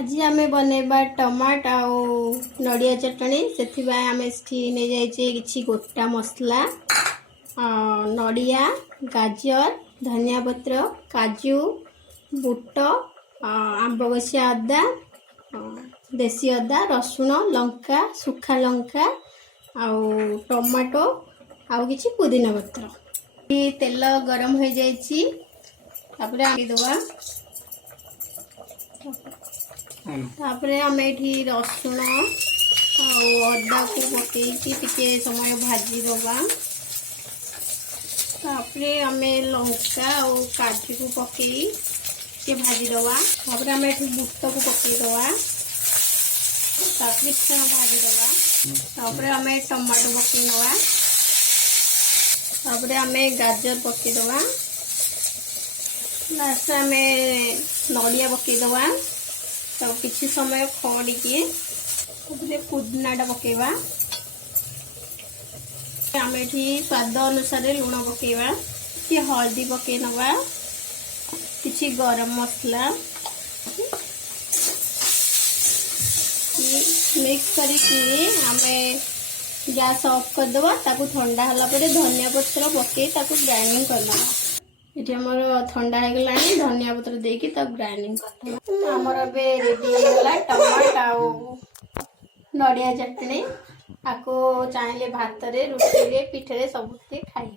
आज आम बनवा टमाट आउ नड़िया चटनी से आम नहीं जाइए कि गोटा मसला नड़िया गाजर धनिया पत्र काजू बुट आंबगछिया अदा देसी अदा रसुण लंका सुखा लंका आउ टमाटो आउ किछि पुदीना पत्र तेल गरम हो जाइए दवा तापरे आम ये रसुण अदा को पकईकि समय भाजी दवा तापरे आम लंका और काजू को पकई भाजी दवा तापरे आम ये बुट को पकई दवा तापरे भाजी दवा तापरे आम टमाटो पकई नवा तापरे आम गाजर पकई दवा लास्ट आम नड़िया पकई दवा तो किसी समय खड़ी पुदीनाटा पकेवा आम ये स्वाद अनुसार लुण पकेवा कि हल्दी पकई नवा किछि गरम मसला मिक्स करके आम गैस ऑफ करदे ताकू ठंडा होला परे धनिया पत्र पकई ताकू ग्राइंडिंग करदे ये आमर ठंडा हो गला धनिया पत्र देकी तब ग्राइंडिंग करदे आमर ए रेडी होगा टमाट आउ नड़िया चटनी आपको चाहिए भात रे रुटी रे पिठ रे सब खाई